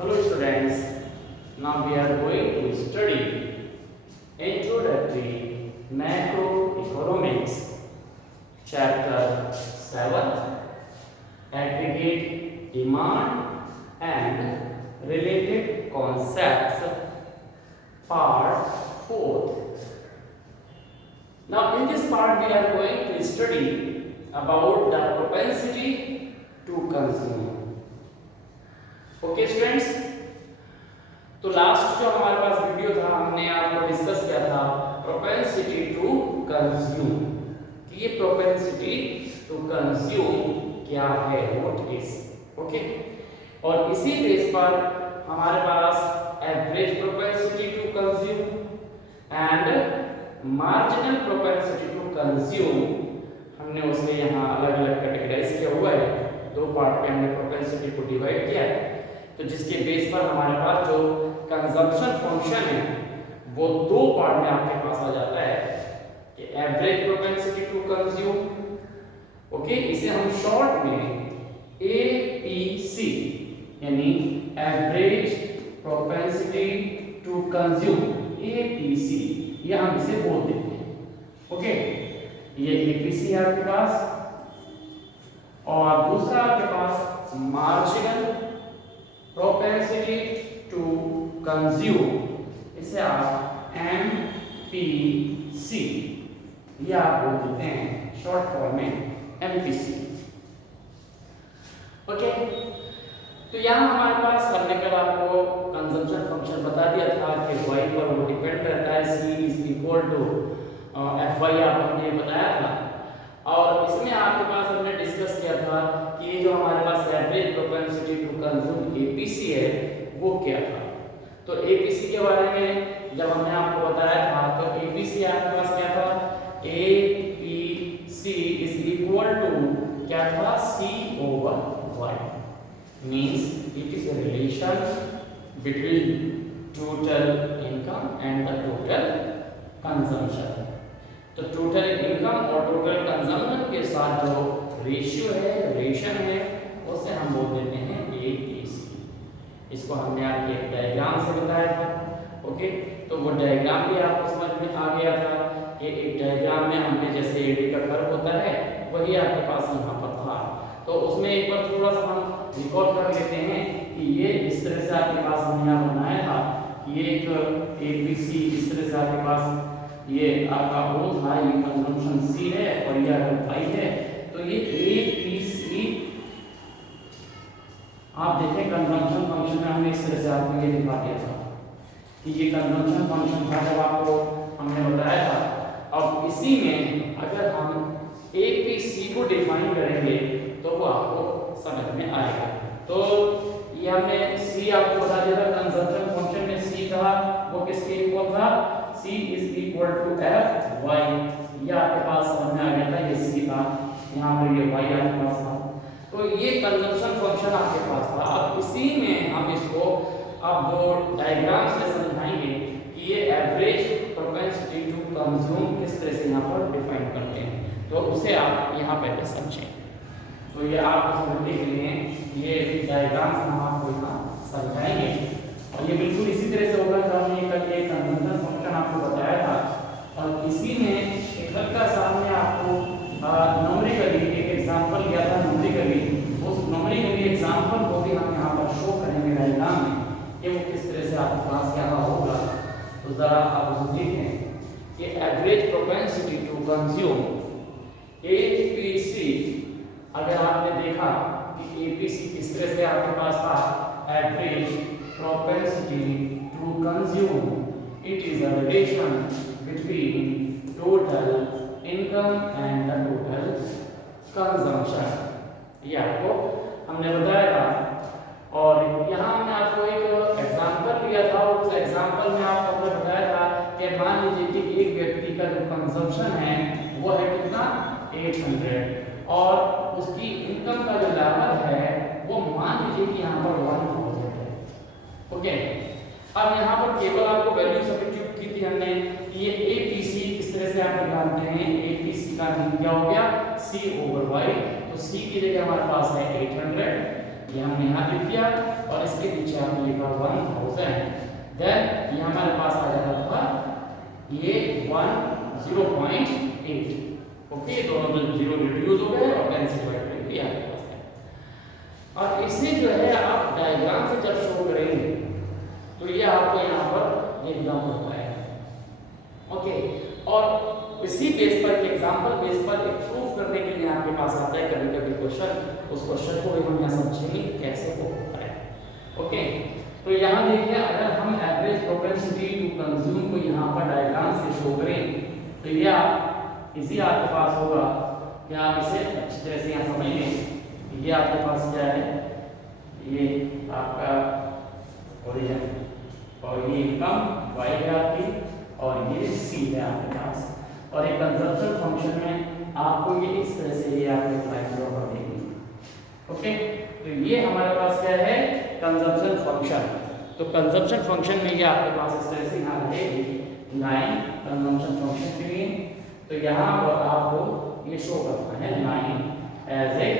Hello students, now we are going to study Introductory Macroeconomics Chapter 7 Aggregate Demand and Related Concepts Part 4. Now in this part we are going to study about the propensity to consume. Okay students, तो last जो हमारे पास video था हमने आपको discuss किया था propensity to consume कि ये प्रोपेंसिटी टू कंज्यूम क्या है, व्हाट इज ओके। और इसी बेस पर हमारे पास average propensity to consume and marginal propensity to consume हमने उसे यहाँ अलग अलग कैटेगराइज किया हुआ है। दो पार्ट में हमने प्रोपेंसिटी को डिवाइड किया है, तो जिसके बेस पर हमारे पास जो कंजम्पशन फंक्शन है वो दो पार्ट में आपके पास आ जाता है कि average propensity to consume, okay, इसे हम शॉर्ट में एपीसी यानी average propensity to consume APC ये हम इसे बोल देते हैं, ओके। ये एपीसी है आपके पास, और दूसरा आपके पास मार्जिनल प्रोपेंसिटी टू कंज्यूम, इसे आप एमपीसी ये आप बोल देते हैं शॉर्ट फॉर्म में एमपीसी, ओके। तो यहाँ हमारे पास हमने कल आपको कंजम्पशन फंक्शन बता दिया था कि y पर वो डिपेंड रहता है, c is equal to fy आपने बताया था। और इसमें आपके पास हमने डिस्कस किया था कि ये जो हमारे पास average propensity to consume APC है वो क्या था। तो एपीसी के बारे में जब हमने आपको बताया था तो एपीसी आपके पास क्या था, एपीसी इज इक्वल टू क्या था, C over Y, means it is a relation between total income and the total consumption. तो टोटल इनकम और टोटल कंजम्पशन के साथ जो रेशियो है, रेशन है, उसे हम बोल देते हैं एपीसी। इसको हमने आपके एक डायग्राम से बताया था, ओके। तो वो डायग्राम भी आपको समझ में आ गया था कि एक डायग्राम में हमने जैसे एडी का कर्व होता है वही आपके पास यहाँ पर था। तो उसमें एक बार थोड़ा सा हम रिकॉल कर लेते हैं कि ये इस तरह से आपके पास हमने यहाँ बनाया था, ये एक एपीसी इस तरह से आपके पास ये आपका O था, ये कंजम्पशन C है और ये आपका I है। तो ये एपीसी आप देखें कंजम्पशन फंक्शन में हमने इस तरह से आपको ये दिखा दिया था कि ये कंजम्पशन फंक्शन था जब आपको हमने बताया था। अब इसी में अगर हम एपीसी को डिफाइन करेंगे तो वो आपको समझ में आएगा। तो ये हमने C आपको बता दिया था, कंजम्पशन फंक्शन में C था वो किसके इक्वल था, C is equal to F Y, ये आपके पास समझ में आ गया था, ये C था, यहाँ पर ये y आपके पास था। तो ये कंजम्पशन फंक्शन आपके पास था। अब इसी में हम इसको अब दो डायग्राम से समझाएंगे कि ये एवरेज प्रोपेंसिटी टू कंज्यूम किस तरह से यहाँ पर डिफाइन करते हैं, तो उसे आप यहाँ पहले समझें। तो ये आपको समझने के लिए ये डायग्राम हम आपको यहाँ समझाएंगे, और ये बिल्कुल इसी तरह से होगा जो हमने कल ये कंजम्पशन फंक्शन आपको बताया था। और इसी में एक हल्का सा हमने आपको न्यूमेरिकली एक एग्जांपल लिया था, न्यूमेरिकली उस न्यूमेरिकली एग्जांपल को भी हम यहाँ पर शो करेंगे डायग्राम में कि वो किस तरह से आपके पास क्या होगा। तो जरा आप उसे देखें कि average propensity to consume APC, अगर आपने देखा कि एपीसी किस तरह से आपके पास था, average propensity to consume, it is a relation between total income and the total consumption, ये आपको हमने बताया था। और यहाँ हमने आपको एक एग्जांपल दिया था, और उस एग्जांपल में आपको हमने बताया था कि मान लीजिए कि एक व्यक्ति का जो कंजम्पशन है वो है कितना, 800, और उसकी इनकम का जो लेवल है वो मान लीजिए कि यहाँ पर 1000 है, ओके। अब यहाँ पर केवल आपको वैल्यू सब्स्टिट्यूट की थी हमने, ये एपीसी इस तरह से आप जानते हैं, एपीसी का क्या हो गया, C ओवर Y। तो C की जगह हमारे पास है 800, ये हमने यहाँ लिख दिया और इसके पीछे हमने लिखा 1000, देन ये हमारे पास आ जाता था ये 0.8। ओके, दोनों में 0 रिड्यूस हो गए और कैंसिल बाय 20 आपके पास है। और इसे जो है आप डायग्राम से जब शो करेंगे तो ये आपको यहाँ पर एकदम होता है। ओके, और इसी बेस पर एग्जांपल बेस पर एक प्रूफ करने के लिए आपके पास आता है कभी कभी क्वेश्चन, उस क्वेश्चन को भी हम यहाँ समझेंगे कैसे वो होता है। ओके, तो यहाँ देखिए अगर हम एवरेज प्रोपेंसिटी टू कंज्यूम को यहाँ पर डायग्राम से शो करें तो ये इजी आपके पास होगा कि आप इसे अच्छी तरह से यहाँ समझ लें। ये आपके पास क्या है, ये आपका ओरिजिन और ये इनकम वाई है आपकी और ये सी है आपके पास, और एक कंजम्पशन फंक्शन में आपको ये इस तरह से ये आपके अप्लाई ड्रॉ कर देंगे। ओके, तो ये हमारे पास क्या है, कंजम्पशन फंक्शन। तो कंजम्पशन फंक्शन में ये आपके पास इस तरह से यहाँ रहेगी लाइन कंजम्पशन फंक्शन के लिए। तो यहाँ पर आपको ये शो करना है line as a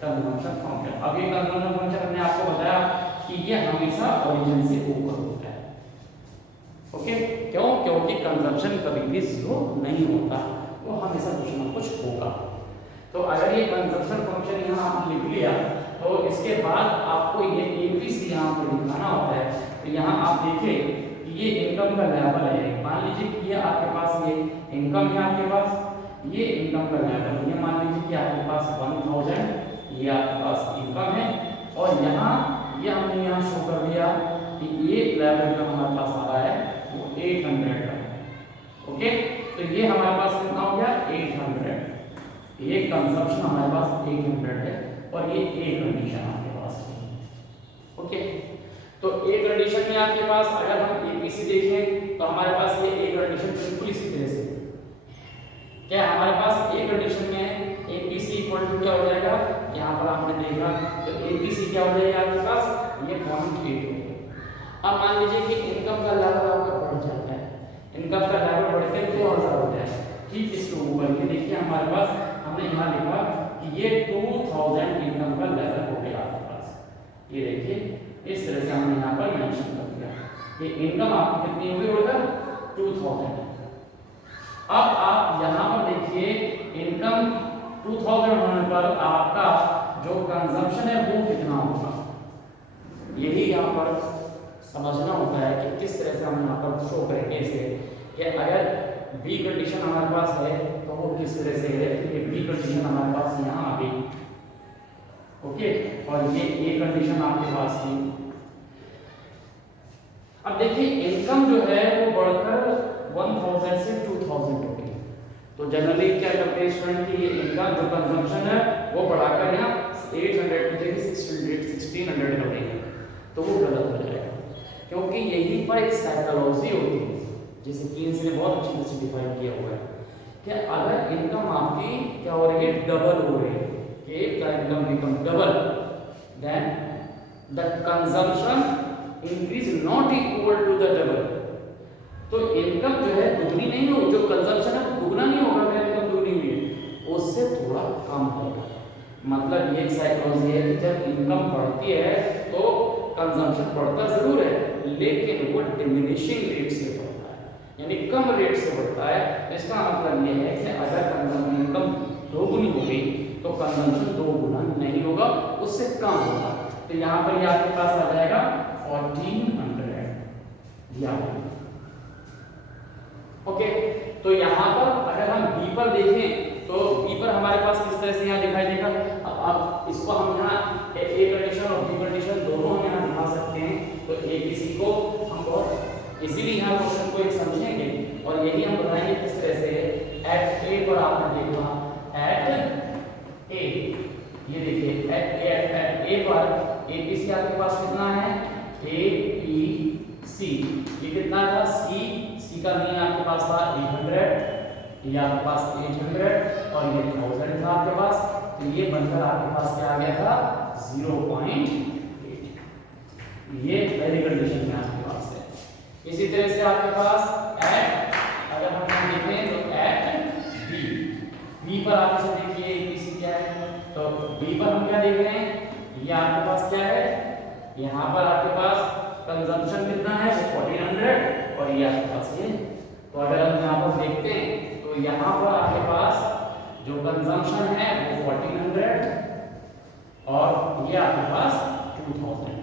consumption function. अब ये कंजम्पशन फंक्शन हमने आपको बताया कि ये हमेशा ओरिजिन से ऊपर होता है। ओके, क्यों? क्योंकि कंजम्पशन कभी भी 0 नहीं होता, वो हमेशा कुछ ना कुछ होगा। तो अगर ये कंजम्पशन फंक्शन यहाँ आपने लिख लिया तो इसके बाद आपको ये एबीसी यहाँ पर दिखाना होता है। तो यहाँ आप देखिए ये इनकम का लेवल है, मान लीजिए कि ये आपके पास ये इनकम है आपके पास, ये इनकम का लेवल, ये मान लीजिए कि आपके पास 1000 ये आपके पास इनकम है, और यहाँ ये हमने यहाँ शो कर दिया कि ये लेवल जो हमारे पास आ रहा है वो 800 का है। ओके, तो ये हमारे पास कितना हो गया 800, ये कंजम्पशन हमारे पास 800 है और ये ए कंडीशन आपके पास है। ओके, तो ए कंडीशन में आपके पास अगर हम एबीसी देखें तो हमारे पास ये ए कंडीशन बिल्कुल इसी तरह से क्या हमारे पास ए कंडीशन में एबीसी इक्वल टू क्या हो जाएगा, यहाँ पर आपने देखा तो एबीसी क्या हो जाएगा आपके पास ये 0.8 हो गया। अब मान लीजिए कि इनकम का लेवल आपका बढ़ जाता है, इनकम का लेवल बढ़कर 2000 हो जाए, ठीक इसके ऊपर ये देखिए हमारे पास हमने यहाँ लिखा कि ये 2000 इनकम का लेवल हो गया आपके पास। ये देखिए इस तरह से हमने यहाँ पर मेंशन कर दिया कि इनकम आपकी कितनी होगी बढ़कर 2000। अब आप यहाँ पर देखिए इनकम 2000 होने पर आपका जो कंजम्पशन है वो कितना होगा, यही यहाँ पर समझना होता है कि किस तरह से हम यहाँ पर शो करेंगे इसे कि अगर बी कंडीशन हमारे पास है तो वो किस तरह से है। तो ये बी कंडीशन हमारे पास यहाँ आ गई, ओके, और ये ए कंडीशन आपके पास थी। अब देखिए इनकम जो है वो बढ़कर 1000 से 2000 हो गई। तो जनरली क्या करते हैं स्टूडेंट की ये इनकम जो कंजम्पशन है वो बढ़ाकर यहाँ 800 की जगह 1600 कर देंगे, तो वो गलत हो जाएगा, क्योंकि यहीं पर एक साइकोलॉजी होती है जिसे कीन्स ने बहुत अच्छी तरह से डिफाइन किया हुआ है कि अगर इनकम आपकी क्या हो रही है, डबल हो रही है, एक का income become double, then the consumption increase not equal to the double. तो इनकम जो है दुगनी नहीं हो, जो कंजम्पशन है दुगना नहीं होगा, अगर इनकम दुगनी हुई है उससे थोड़ा कम होगा। मतलब ये साइकोलॉजी है कि जब इनकम बढ़ती है तो कंजम्पशन बढ़ता जरूर है लेकिन वो डिमिनिशिंग रेट से बढ़ता है, यानी कम रेट से बढ़ता है। इसका मतलब ये है कि अगर इनकम दोगुनी हो गई तो कंजम्पशन 2 गुना नहीं होगा, उससे कम होगा। तो यहाँ पर ये आपके पास आ जाएगा 1400 दिया हुआ। ओके, तो यहाँ पर अगर हम बी पर देखें तो बी पर हमारे पास किस तरह से यहाँ दिखाई देगा। अब इसको हम यहाँ ए कंडीशन और बी कंडीशन दोनों हम यहाँ दिखा सकते हैं। तो ए बी सी को हम बहुत इजीली यहाँ क्वेश्चन को एक समझेंगे और यही हम बताएंगे किस तरह से। एट ए पर आपने देखा एट ए, ये देखिए एट ए पर ए बी सी आपके पास कितना है, ए बी सी, ये कितना था सी का मीन आपके पास था 800, ये आपके पास 800 और ये 1000 था आपके पास। तो ये बनकर आपके पास क्या आ गया था 0.8, ये पहली कंडीशन में आपके पास है। इसी तरह से आपके पास एट, अगर हम देखें तो एट बी पर आप इसे देखिए एबीसी क्या है। तो बी पर हम क्या देख रहे हैं ये आपके पास क्या है, यहाँ पर आपके पास कंजम्पशन कितना है, वो 1400, और ये आपके पास ये। तो अगर हम यहाँ पर देखते हैं तो यहाँ पर आपके पास जो कंजम्पशन है वो 1400 और ये आपके पास 2000।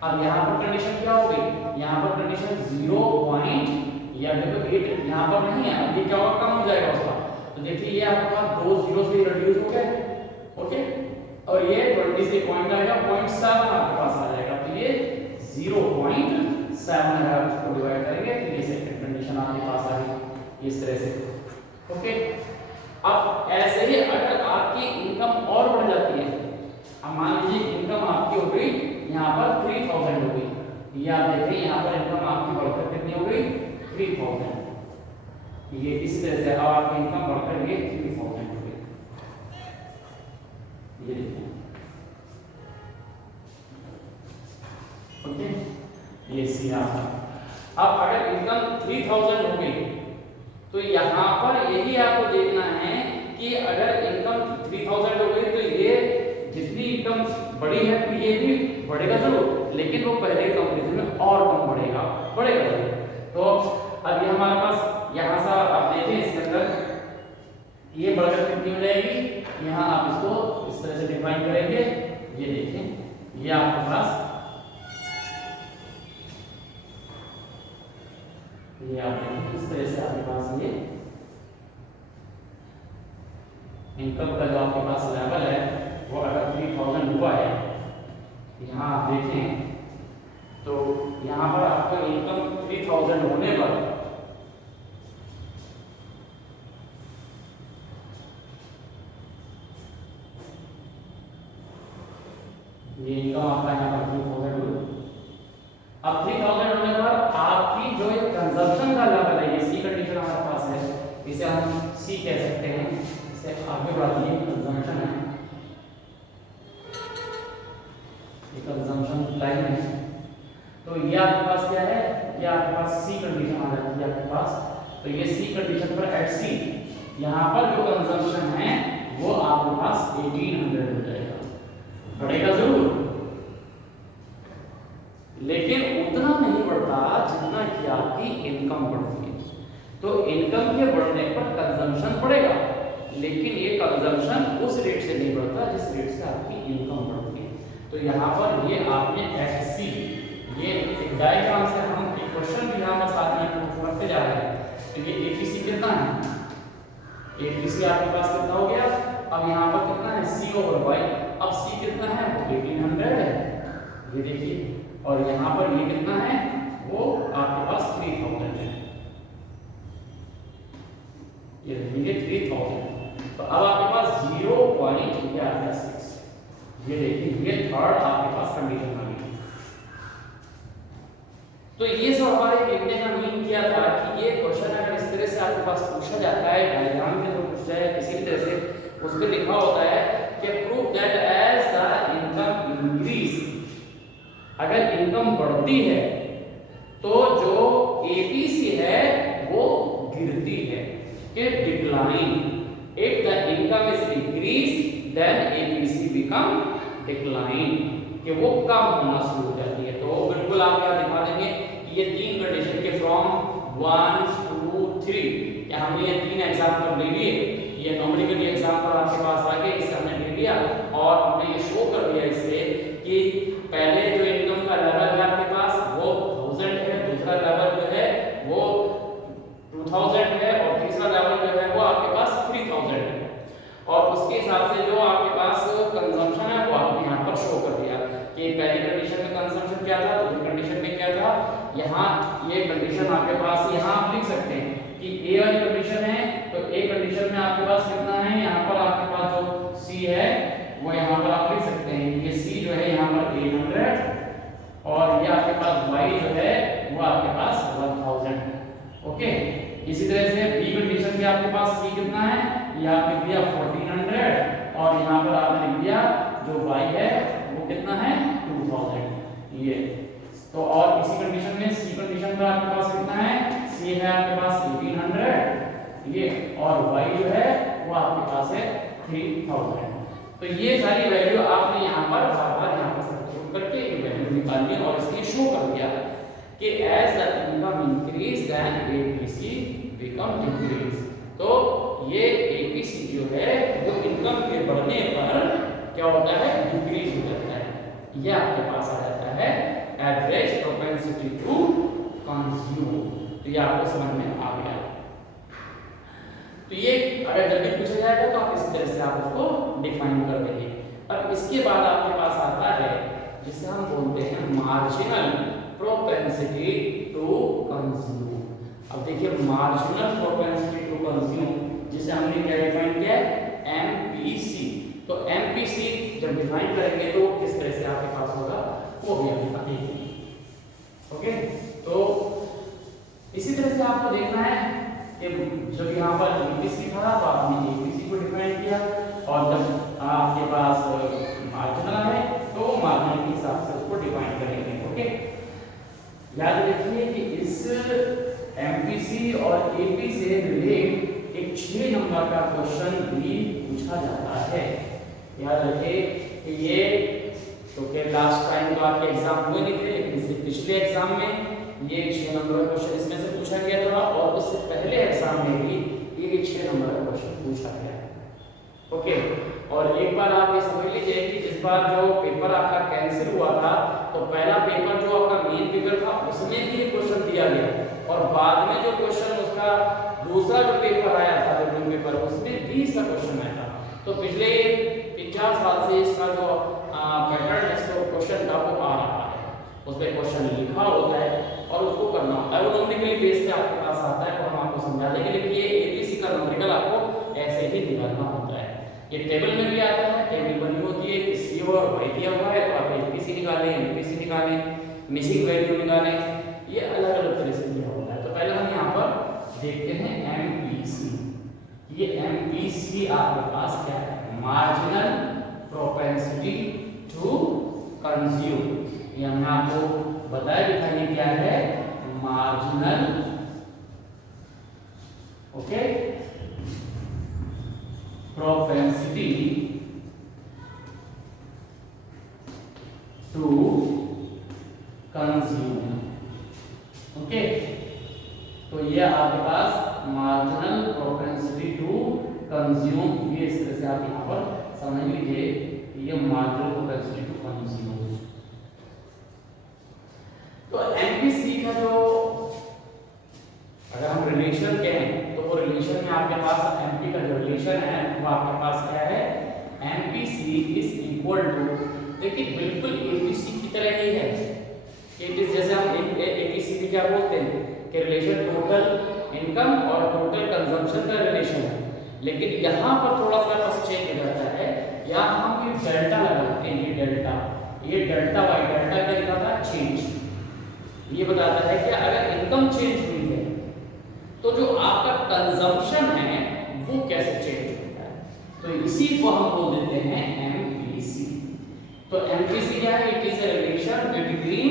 अब यहाँ पर कंडीशन क्या हो गई, यहाँ पर कंडीशन 0 पॉइंट या देखो 8 यहाँ पर नहीं है, अब ये क्या होगा, कम हो जाएगा उसका। तो देखिए ये आपके पास 2 जीरो से रिड्यूस हो गए, ओके, और ये 20 से पॉइंट आएगा 0.7 आपके पास आ जाएगा। तो ये 0.7 अगर आप उसको डिवाइड करेंगे तो ये सेकंड कंडीशन आपके पास आ गई इस तरह से, ओके। अब ऐसे ही अगर आपकी इनकम और बढ़ जाती है, अब मान लीजिए इनकम आपकी हो गई यहाँ पर 3000 हो गई, ये आप देखें यहाँ पर इनकम आपकी बढ़कर कितनी हो गई 3000, ये इस तरह से अब आपकी इनकम बढ़कर ये 3000 हो गई, ये देखिए, ओके, ये सी आपका। अब अगर इनकम 3000 हो गई तो यहाँ पर यही आपको देखना है कि अगर इनकम 3000 हो गई तो ये जितनी इनकम बड़ी है तो ये भी बढ़ेगा जरूर, लेकिन वो पहले कंपैरिजन में और कम बढ़ेगा जरूर। तो अब ये हमारे पास यहाँ से आप देखें इसके अंदर ये बढ़कर कितनी हो जाएगी, यहाँ आप इसको इस तरह से डिफाइन करेंगे, ये देखें ये आपके पास ये आप देखें इस तरह से आपके पास ये इनकम का जो आपके पास लेवल है वो अगर 3000 हुआ है, यहाँ आप देखें तो यहाँ पर आपका इनकम 3000 होने पर ये इनकम आपका यहाँ पर 3000, अब 3000 होने पर आपकी जो कंजम्पशन का लेवल है, ये सी कंडीशन हमारे पास है, इसे हम सी कह सकते हैं, इसे आगे बढ़ाइए, कंजम्पशन है, ये कंजम्पशन लाइन है, तो ये आपके पास क्या है, ये आपके पास सी कंडीशन आ जाती है आपके पास। तो ये सी कंडीशन पर एट सी यहाँ पर जो कंजम्पशन है वो आपके पास 1800 हो जाएगा, बढ़ेगा जरूर लेकिन उतना नहीं बढ़ता जितना कि आपकी इनकम बढ़ती है। तो इनकम के बढ़ने पर कंजम्पशन बढ़ेगा, लेकिन ये कंजम्पशन उस रेट से नहीं बढ़ता जिस रेट से आपकी इनकम बढ़ती है। तो यहाँ पर ये आपने एफसी, ये एक डायग्राम से हम एक क्वेश्चन भी यहाँ पर साथ में करते जा रहे हैं। तो ये एपीसी कितना है, एपीसी आपके पास कितना हो गया, अब यहाँ पर कितना है सी ओवर वाई, अब सी कितना है वो 1800 है, ये देखिए, और यहाँ पर ये कितना है वो आपके पास 3000 है, ये देखिए 3000। तो अब आपके पास 0.6, ये देखिए ये थर्ड आपके पास कंडीशन आ गई। तो ये सब हमारे लिखने का मीन किया था कि ये क्वेश्चन अगर इस तरह से आपके पास पूछा जाता है, डायग्राम के थ्रू पूछा जाए किसी भी तरह से, उस पर लिखा होता है कि prove that as the income increase, अगर इनकम बढ़ती है तो जो एपीसी है वो गिरती है, कि decline, if the income is decrease then APC become decline, कि वो कम होना शुरू हो जाती है। तो बिल्कुल आप यहाँ दिखा देंगे कि ये तीन कंडीशन के फ्रॉम 1 2 3, या हमने ये तीन एग्जांपल ले लिए, ये न्यूमेरिकल एग्जांपल आपके पास आ गए, इसे हमने ले लिया और हमने ये शो कर दिया इससे कि पहले जो इनकम का लेवल है आपके पास वो 1000 है, दूसरा लेवल जो है वो 2000 है और तीसरा लेवल जो है वो आपके पास 3000 है, और उसके हिसाब से जो आपके पास कंजम्पशन है वो आपने यहाँ पर शो कर दिया कि पहली कंडीशन में कंजम्पशन क्या था, दूसरी कंडीशन में क्या था। यहाँ ये कंडीशन आपके पास यहाँ आप लिख सकते हैं कि ए वाली कंडीशन है, तो ए कंडीशन में आपके पास कितना है, यहाँ पर आपके पास जो सी है वो यहाँ पर आप लिख सकते हैं, ये सी जो है यहाँ पर 800 और ये आपके पास y जो है वो आपके पास 1000 है, ओके। इसी तरह से बी कंडीशन में आपके पास सी कितना है, ये आपने दिया 1400 और यहाँ पर आपने लिख दिया जो y है वो कितना है 2000, ये। तो और इसी कंडीशन में सी कंडीशन में आपके पास कितना है, सी है आपके पास 1800, ये, और y जो है वो आपके पास है 3000। तो ये सारी वैल्यू आपने यहाँ पर में और इसने शो कर दिया कि as the income increase then APC become decrease. तो ये एपीसी जो है वो इनकम के बढ़ने पर क्या होता है, डिक्रीज हो जाता है। ये आपके पास आ जाता है एवरेज प्रोपेंसिटी टू कंज्यूम। तो ये आपको समझ में आ गया। तो ये अगर जब भी पूछा जाएगा तो आप इस तरह से आप उसको डिफाइन कर देंगे। अब इसके बाद आपके पास आता है जिसे हम बोलते हैं मार्जिनल प्रोपेंसिटी टू कंज्यूम। अब देखिए मार्जिनल प्रोपेंसिटी टू कंज्यूम जिसे हमने क्या डिफाइन किया है, एमपीसी। तो एमपीसी जब डिफाइन करेंगे तो किस तरह से आपके पास होगा वो भी हम देखेंगे। ओके, तो इसी तरह से आपको देखना है कि जब यहाँ पर एपीसी था तो आपने एपीसी को डिफाइन किया और जब आपके पास मार्जिनल है तो मार्जिनल के हिसाब से उसको डिफाइन करेंगे। ओके, याद रखिए कि इस एमपीसी और एपी से रिलेटेड एक 6 नंबर का क्वेश्चन भी पूछा जाता है। याद रखिए कि ये तो के लास्ट टाइम तो आपके एग्जाम हुए नहीं थे, लेकिन इससे पिछले एग्जाम में ये 6 नंबर का क्वेश्चन इसमें से पूछा गया था और उससे पहले एग्जाम में भी ये 6 नंबर का क्वेश्चन पूछा गया है। ओके, और एक बार आप ये समझ लीजिए कि जिस बार जो पेपर आपका कैंसिल हुआ था तो पहला पेपर जो आपका मेन पेपर था उसमें भी क्वेश्चन दिया गया और बाद में जो क्वेश्चन उसका दूसरा जो पेपर आया था रिव्यू पेपर उसमें भी इसका क्वेश्चन आया था। तो पिछले 50 साल से इसका जो पैटर्न इसका क्वेश्चन का वो आ रहा है, उसमें क्वेश्चन लिखा होता है और उसको करना होता है। वो नंबरिकली बेस पे आपके पास आता है और हम आपको समझा देंगे। लेकिन ये एपीसी का नंबरिकल आपको ऐसे ही निकालना होता है। ये टेबल में भी आता है, टेबल बनी होती है, सी और वाई दिया हुआ है तो आप एपीसी निकालें, एमपीसी निकालें, मिसिंग वैल्यू निकालें, ये अलग अलग तरह से दिया होता है। तो पहले हम यहाँ पर देखते हैं एमपीसी। ये एमपीसी आपके पास क्या है, मार्जिनल प्रोपेंसिटी टू कंज्यूम। ये हमने आपको बताया भी था ये क्या है, marginal okay propensity to consume. Okay, तो ये आपके पास मार्जिनल प्रोपेंसिटी टू कंज्यूम, ये इस तरह से आप यहाँ पर समझ लीजिए ये मार्जिनल प्रोपेंसिटी टू कंज्यूम। तो एमपीसी का जो अगर हम रिलेशन कहें तो वो रिलेशन में आपके पास एमपी का जो रिलेशन है वो आपके पास क्या है, एमपीसी इज इक्वल टू, देखिए बिल्कुल एपीसी की तरह ही है। इट इज जैसे हम एपीसी भी क्या बोलते हैं कि रिलेशन टोटल इनकम और टोटल कंजम्पशन का रिलेशन है, लेकिन यहाँ पर थोड़ा सा बस चेंज हो जाता है। यहाँ हम ये डेल्टा लगाते हैं, ये डेल्टा वाई, डेल्टा क्या लिखा था, चेंज। ये बताता है कि अगर इनकम चेंज हुई है तो जो आपका कंजम्पशन है वो कैसे चेंज होता है, तो इसी को हम बोल देते हैं एमपीसी। तो एमपीसी क्या है, it is a relation between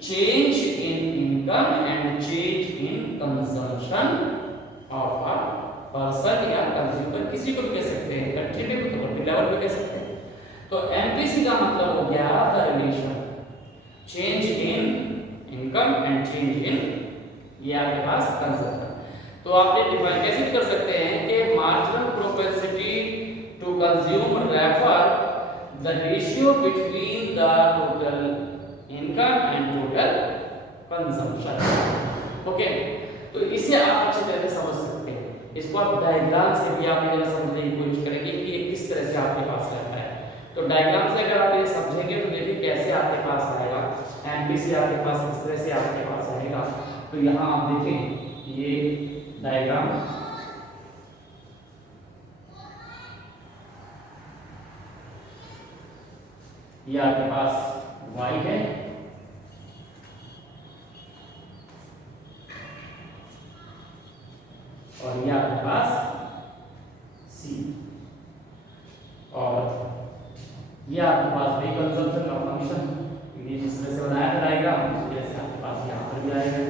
change in income and change in consumption of a person या कंज्यूमर, किसी को भी कह सकते हैं, कंट्री में भी तो लेवल पे कह सकते हैं। तो एमपीसी का मतलब हो गया the relation change in income and change in, ये आपके पास कंजम्पशन। तो आपने डिफाइन कैसे कर सकते हैं कि marginal propensity to consume refer the ratio between the total income and total consumption. Okay, तो इसे आप अच्छी तरह से समझ सकते हैं। इसको आप डायग्राम से भी आप जरा समझने की कोशिश करेंगे कि ये किस तरह से आपके पास रहता है। तो डायग्राम से अगर आप ये समझेंगे तो देखिए कैसे आपके पास आएगा एमपीसी, आपके पास इस तरह से आपके पास आएगा। तो यहाँ आप देखें ये डायग्राम, ये आपके पास y है और ये आपके पास c, और ये आपके पास भी कंजम्पशन का फंक्शन, ये जिस तरह से बनाया था डायग्राम उस तरह से आपके पास यहाँ पर भी आएगा।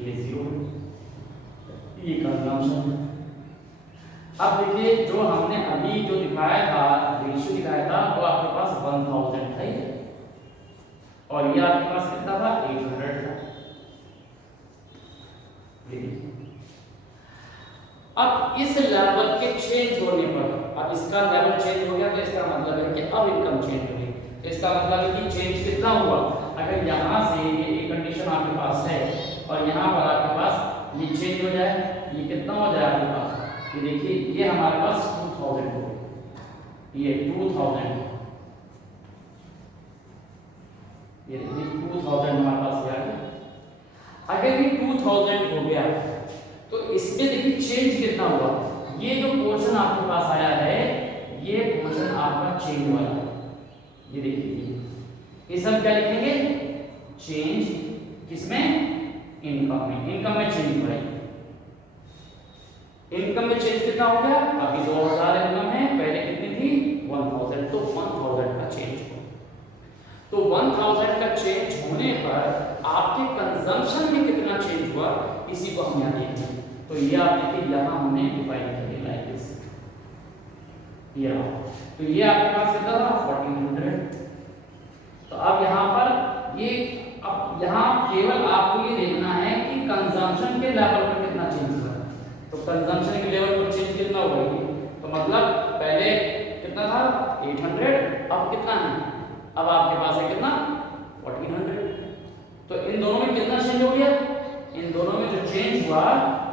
ये 0, ये कंजम्पशन। अब देखिए जो हमने अभी जो दिखाया था, रेशियो दिखाया था, वो आपके पास 1000 है। और ये आपके पास कितना था 800 था। अब इस लेवल के चेंज होने पर, अब इसका लेवल चेंज हो गया तो इसका मतलब है कि अब इनकम चेंज हो गई। इसका मतलब है कि चेंज कितना हुआ, अगर यहाँ से ये कंडीशन आपके पास है और यहाँ पर आपके पास ये चेंज हो जाए, ये कितना हो जाए आपके पास, ये देखिए ये हमारे पास 2000 हो गया, ये 2000, ये देखिए 2000 हमारे पास आ गया। अगर ये 2000 हो गया तो इसमें देखिए चेंज कितना हुआ, ये जो पोर्शन आपके पास आया है ये पोर्शन आपका चेंज हुआ है। ये देखिए ये सब क्या लिखेंगे, चेंज किसमें, इनकम में। इनकम में चेंज हुआ है, इनकम में चेंज कितना हो गया, अभी 2000 इनकम है, पहले कितनी थी 1000, तो 1000 का चेंज हुआ। तो 1000 का चेंज होने पर आपके कंजम्पशन में कितना चेंज हुआ, इसी को हम यहाँ देखते हैं। तो ये आप देखिए यहाँ हमने डिफाइन कर दिया लाइक दिस, ये तो ये आपके पास कितना था 1400। तो अब यहाँ पर ये, अब यहाँ केवल आपको ये देखना है कि कंजम्पशन के लेवल पर कितना चेंज हुआ। तो कंजम्पशन के लेवल पर चेंज कितना हुआ, तो मतलब पहले कितना था 800, अब कितना है, अब आपके पास है कितना 1400। तो इन दोनों में कितना चेंज हो गया, इन दोनों में जो चेंज हुआ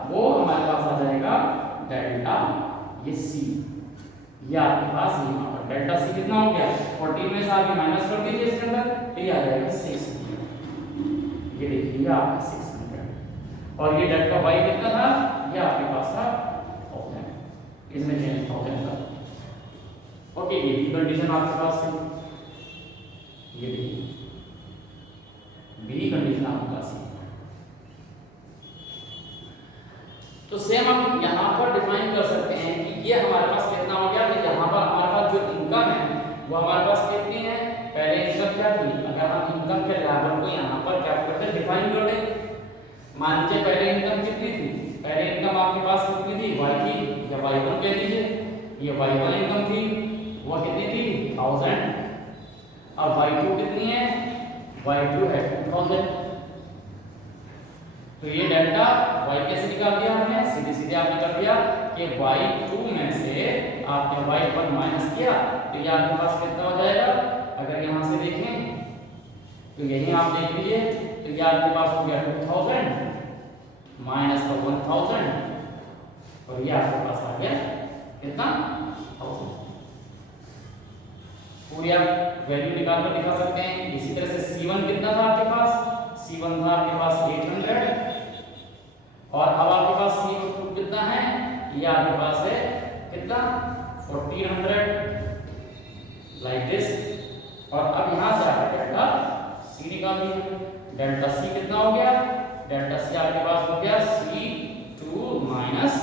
वो हमारे पास आ जाएगा डेल्टा ये सी, ये आपके पास यहाँ पर डेल्टा सी कितना हो गया 14 में से आगे माइनस कर दीजिए इसके अंदर, तो ये आ जाएगा 600। ये देखिए आपका 600 और ये डेल्टा वाई कितना था, ये आपके पास था 1000, इसमें चेंज 1000 था। ओके, ये भी कंडीशन आपके पास है, ये देखिए बी कंडीशन आपके पास है। तो सेम हम यहाँ पर डिफाइन कर सकते हैं कि ये हमारे पास कितना हो गया, तो यहाँ पर हमारे पास जो इनकम है वो हमारे पास कितनी है, पहले इनकम क्या थी, अगर हम इनकम के लेवल को यहाँ पर क्या करते हैं डिफाइन कर दें। मान लीजिए पहले इनकम कितनी थी, पहले इनकम आपके पास कितनी थी y थी या y1 कह लीजिए, ये y1 इनकम थी वो कितनी थी 1000। अब y2 कितनी है, y2 है 2000। तो ये डेल्टा y कैसे निकाल दिया हमने, सीधे सीधे आपने कर दिया कि y2 में से आपने y1 माइनस किया, तो ये आपके पास कितना हो जाएगा, अगर यहाँ से देखें तो यही आप देख लीजिए, तो ये आपके पास हो गया 2000 माइनस का 1000 और ये आपके पास आ गया कितना 1000। पूरी आप वैल्यू निकाल कर दिखा सकते हैं। इसी तरह से C1 कितना था आपके पास, C1 था आपके पास 800 और अब आपके पास C2 कितना है, ये आपके पास है कितना 1400 लाइक दिस। और अब यहाँ से आपका डेल्टा C निकाल दीजिए, डेल्टा C कितना हो गया, डेल्टा C आपके पास हो गया C2 minus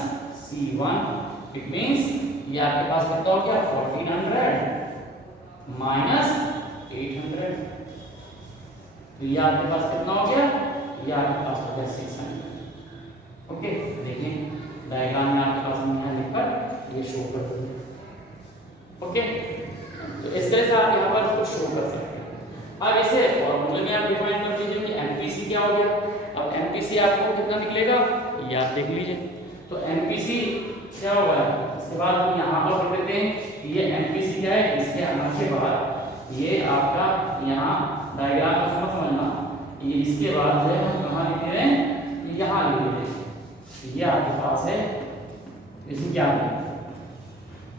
C1, it means ये आपके पास कितना हो गया 1400 माइनस 800, तो ये आपके पास कितना हो गया, ये आपके पास हो गया 600। ओके, देखिए डायग्राम में आपके पास हम यहाँ लिखकर ये शो कर देंगे। ओके, तो इस तरह से आप यहाँ पर इसको शो कर सकते हैं। अब इसे फॉर्मूले में आप डिफाइन कर दीजिए कि एमपीसी क्या हो गया। अब एमपीसी आपको कितना निकलेगा, ये आप देख लीजिए। तो एमपीसी क्या होगा, इसके बाद हम यहाँ पर कर देते हैं ये एमपीसी क्या है, इसके आने के बाद ये आपका यहाँ डायग्राम को समझना, ये इसके बाद जो है हम कहाँ लिख रहे हैं, यहाँ लिख रहे हैं, ये आपके पास है इसी क्या है,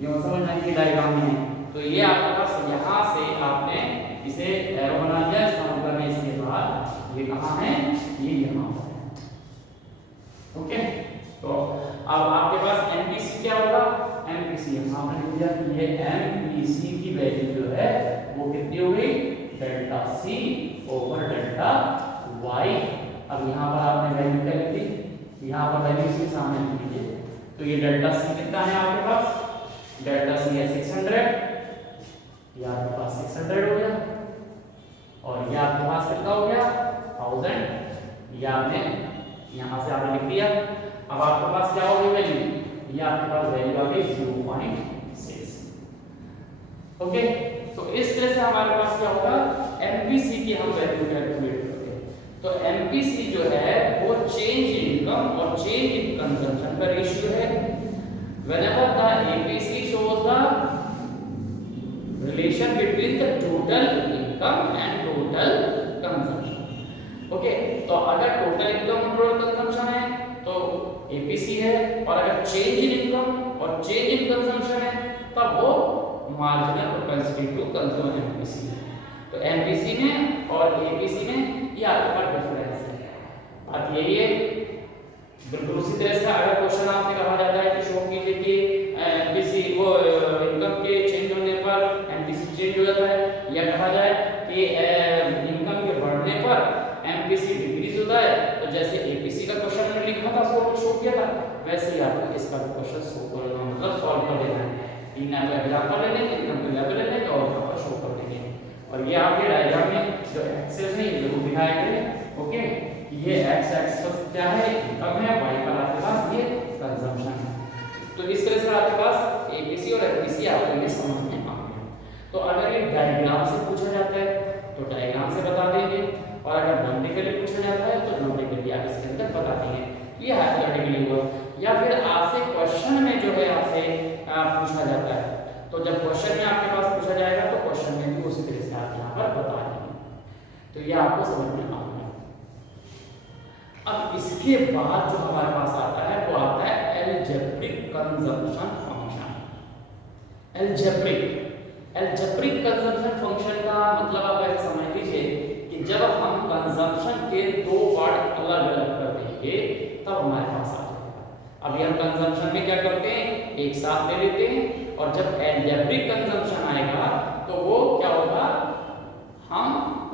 ये समझना कि डायग्राम में है। तो ये आपके पास यहाँ से आपने इसे एरो बना दिया, इसका मतलब है इसके बाद ये कहाँ है, ये यहाँ पर है। ओके, तो अब आपके पास एमपीसी क्या होगा, एमपीसी यहाँ पर लिख दिया कि ये एमपीसी की वैल्यू जो है वो कितनी हो गई delta C over delta Y. अब यहाँ पर आपने वैल्यू क्या लिखी, यहाँ पर वैल्यू इसके सामने लिख लीजिए। तो ये डेल्टा सी कितना है आपके पास, डेल्टा सी है 600, ये आपके पास 600 हो गया और ये आपके पास कितना हो गया 1000, ये आपने यहाँ से आपने लिख दिया। अब आपके पास क्या हो गई वैल्यू, ये आपके पास वैल्यू आ गई 0.6। ओके, तो इस तरह से हमारे पास क्या होगा, एमपीसी की हम वैल्यू कैलकुलेट करते हैं। तो एमपीसी जो है वो चेंज इन इनकम और चेंज इन कंजम्पशन का रेशियो है। Whenever the APC shows the relation between the total income and total consumption. Okay, तो अगर टोटल इनकम और टोटल कंजम्पशन है तो एपीसी है, और अगर चेंज इन इनकम और चेंज इन कंजम्पशन है तब वो marginal propensity to consume MPC है। तो एमपीसी में और एपीसी में ये आपके पास डिफरेंस है। बात यही है। बिल्कुल उसी तरह से अगर क्वेश्चन आपसे कहा जाता है कि शो कीजिए कि एमपीसी वो इनकम के चेंज होने पर एमपीसी चेंज हो जाता है, या कहा जाए कि इनकम के बढ़ने पर एमपीसी डिक्रीज होता है, तो जैसे एपीसी का क्वेश्चन मैंने लिखा था शो किया था, वैसे ही आपको इसका क्वेश्चन शो करना मतलब सॉल्व कर देना है। इन एग्जांपल ले लेंगे, इनकम के लेवल ले लेंगे और यहाँ पर शो कर देंगे। और ये आपके डायग्राम में जो एक्सेस है ये जरूर दिखाया गया है। ओके, ये एक्स एक्सिस क्या है, इनकम है, वाई पर आपके पास ये कंजम्पशन है। तो इस तरह से आपके पास एपीसी और एमपीसी आपको ये समझ में आ गया। तो अगर ये डायग्राम से पूछा जाता है तो डायग्राम से बता देंगे, और अगर नंबरिकली पूछा जाता है तो नंबरिकली आप इसके अंदर बता देंगे। ये हाइपोथेटिकली हुआ, या फिर आपसे क्वेश्चन में जो है आपसे पूछा जाता है, तो जब क्वेश्चन में आपके पास पूछा जाएगा तो क्वेश्चन में भी उसी तरह से आप यहाँ पर बता देंगे। तो ये आपको समझ में आ गया। अब इसके बाद जो हमारे पास आता है वो आता है algebraic consumption function. Algebraic consumption function का मतलब आप ऐसे समझ लीजिए कि जब हम कंजम्पशन के दो पार्ट अलग अलग कर देंगे तब हमारे पास आ जाएगा। अभी हम कंजम्पशन में क्या करते हैं, एक साथ ले लेते हैं, और जब अलजेब्रिक कंजम्पशन आएगा तो वो क्या होगा, हम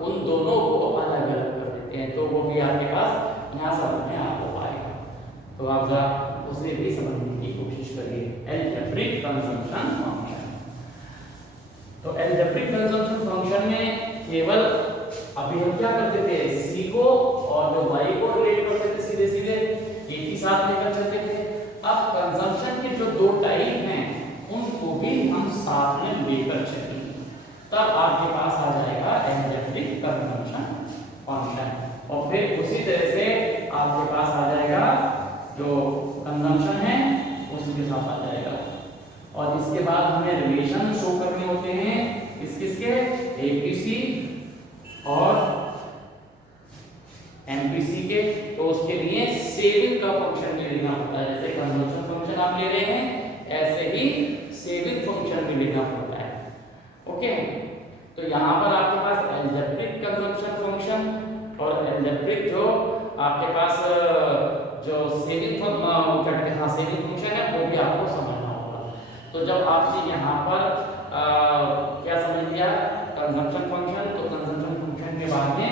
उन दोनों को अलग अलग कर देते हैं। तो वो भी आपके पास यहाँ समझ में आपको आएगा। तो आप जरा उसे भी समझने की कोशिश करिए। अलजेब्रिक कंजम्पशन फंक्शन, तो अलजेब्रिक कंजम्पशन फंक्शन में केवल अभी हम क्या करते थे, सी को और जो वाई को रिलेट करते थे सीधे सीधे एक ही साथ लेकर चलते थे। अब कंजम्पशन के जो दो टाइप हैं उनको भी हम साथ में लेकर चलेंगे, तब आपके पास आ जाएगा अलजेब्रिक कंजम्पशन फंक्शन। और फिर उसी तरह से आपके पास आ जाएगा जो कंजम्पशन है उसी के साथ आ जाएगा। और इसके बाद हमें रिलेशन शो करने होते हैं किसके, एपीसी और एमपीसी के। तो उसके लिए सेविंग का फंक्शन भी लेना होता है। जैसे कंजम्पशन फंक्शन आप ले रहे हैं ऐसे ही सेविंग फंक्शन भी लेना होता है। ओके, तो यहाँ पर आपके पास अलजेब्रिक कंजम्पशन फंक्शन और अलजेब्रिक जो आपके पास जो सेविंग फंक्शन है वो भी आपको समझना होगा। तो जब आपने यहाँ पर क्या समझ लिया कंजम्पशन फंक्शन, तो कंजम्पशन फंक्शन के बाद में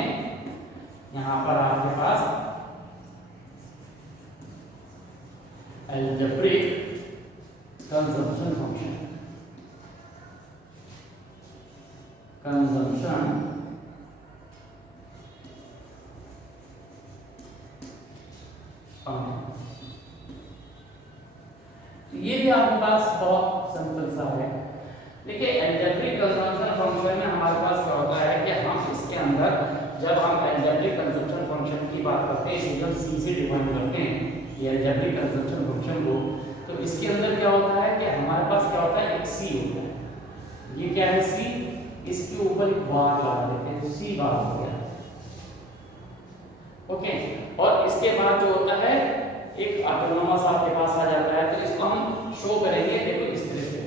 यहाँ पर आपके पास अलजेब्रिक कंजम्पशन फंक्शन, कंजम्पशन ये भी आपके पास बहुत सिंपल सा है। देखिए अलजेब्रिक कंजम्पशन फंक्शन में हमारे पास क्या होता है कि हम इसके अंदर जब हम अलजेब्रिक कंजम्पशन फंक्शन की बात करते हैं, इसे जब सी से डिफाइन करते हैं ये अलजेब्रिक कंजम्पशन फंक्शन को, तो इसके अंदर क्या होता है कि हमारे पास क्या होता है, एक सी होता है। ये क्या है सी, इसके ऊपर एक बार लगा देते हैं, सी बार हो गया। ओके, और इसके बाद जो होता है एक ऑटोनोमस आपके पास आ जाता है। तो इसको हम शो करेंगे, देखो इस तरह से।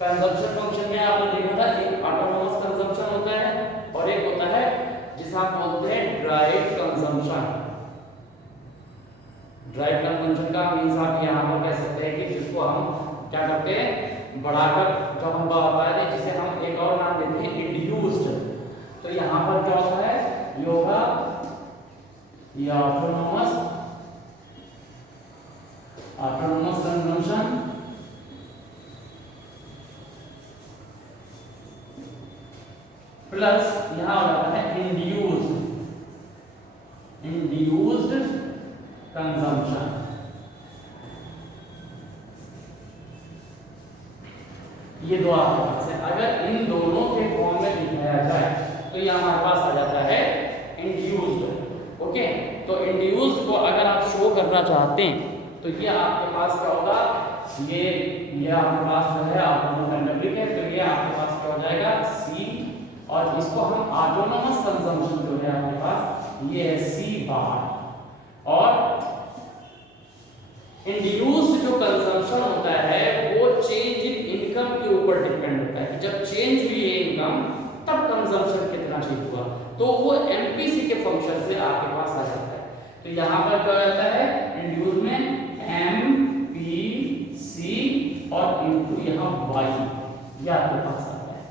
कंजम्पशन फंक्शन में आपने देखा था एक ऑटोनोमस कंजम्पशन होता है और एक होता है जिसे आप बोलते हैं ड्राइव कंजम्पशन। ड्राइव कंजम्पशन का मींस आप यहाँ पर कह सकते हैं कि जिसको हम क्या करते हैं बढ़ाकर, जब हम बता रहे हैं जिसे हम एक और नाम देते हैं इंड्यूस्ड। तो यहाँ पर क्या होता है, ये होगा ये ऑटोनोमस कंजम्पशन प्लस यहां हो जाता है इंड्यूस्ड कंजम्पशन। ये दो आपके पास है। अगर इन दोनों के फॉर्म में दिखाया जाए तो ये हमारे पास आ जाता है इंड्यूस्ड। ओके, तो इंड्यूस्ड को अगर आप शो करना चाहते हैं तो ये आपके पास क्या होगा, ये आपके पास जो है ऑटोनोमिक है, तो ये आपके पास क्या हो जाएगा C, और इसको हम ऑटोनोमस कंजम्पशन जो है आपके पास ये है C बार। और इंड्यूस्ड जो कंजम्पशन होता है वो चेंज इन इनकम के ऊपर डिपेंड होता है। जब चेंज हुई है इनकम तब कंजम्पशन कितना चेंज हुआ, तो वो एमपीसी के फंक्शन से आपके पास आ जाता है। तो यहाँ पर क्या रहता है इंड्यूस में एमपीसी और इनटू यहाँ वाई, ये आपके पास आता है।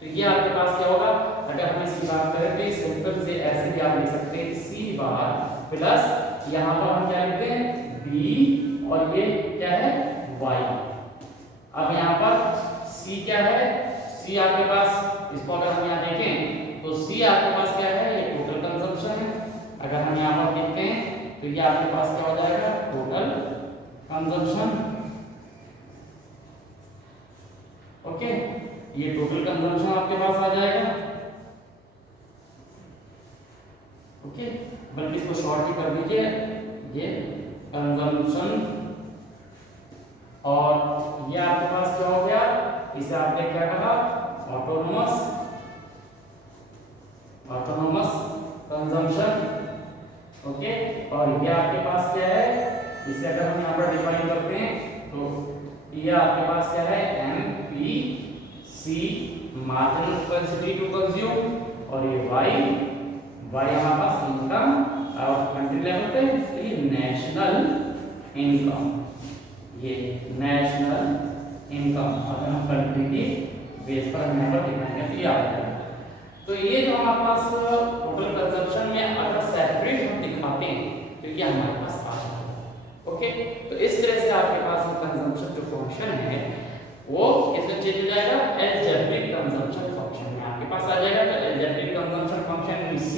तो ये आपके पास क्या होगा, अगर हम इसकी बात करें तो सिंपल से ऐसे भी आप लिख सकते हैं सी बार प्लस यहाँ पर हम क्या लिखते हैं बी और ये क्या है वाई। अब यहाँ पर सी क्या है, सी आपके पास, इसको अगर हम यहाँ देखें तो सी आपके पास क्या है, ये टोटल कंजम्पशन है। अगर हम यहाँ पर देखते हैं तो ये आपके पास क्या हो जाएगा टोटल कंजम्पशन। ओके, ये टोटल कंजम्पशन आपके पास आ जाएगा। ओके, बल्कि इसको शॉर्ट भी कर दीजिए, ये कंजम्पशन, और ये आपके पास क्या हो गया, इसे आपने क्या कहा ऑटोनोमस कंजम्पशन। ओके, और ये आपके पास क्या है, इसे अगर हम यहाँ पर डिफाइन करते हैं तो ये आपके पास क्या है MPC marginal capacity to consume, और ये वाई हमारे पास इनकम और कंट्री लेवल पे तो ये नेशनल इनकम, ये नेशनल इनकम अगर हम कंट्री की बेस पर हम यहाँ पर डिफाइन करते हैं याद रखना। तो ये जो हमारे पास टोटल कंजम्पशन में अगर सेपरेट हम दिखाते हैं तो ये हमारे पास आ जाएगा। ओके, तो इस तरह से आपके पास कंजम्पशन जो फंक्शन है वो किसमें चेंज हो जाएगा, एलजेब्रिक कंजम्पशन फंक्शन में आपके पास आ जाएगा। तो एलजेब्रिक कंजम्पशन फंक्शन में C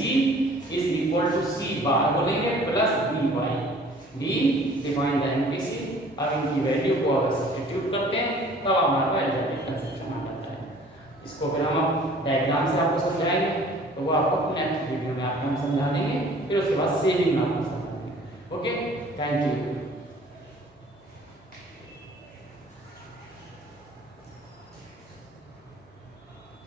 is equal to C bar बोलेंगे plus BY, B define the MPC. अब इनकी वैल्यू को अगर सब्स्टिट्यूट करते हैं तब हमारे पास एलजेब्रिक कंजम्पशन आ जाता है। इसको फिर हम डायग्राम से आपको समझाएंगे, तो वो आपको नेक्स्ट वीडियो में आपको हम समझा देंगे, फिर उसके बाद सेविंग आपको समझाएंगे। Okay, thank you.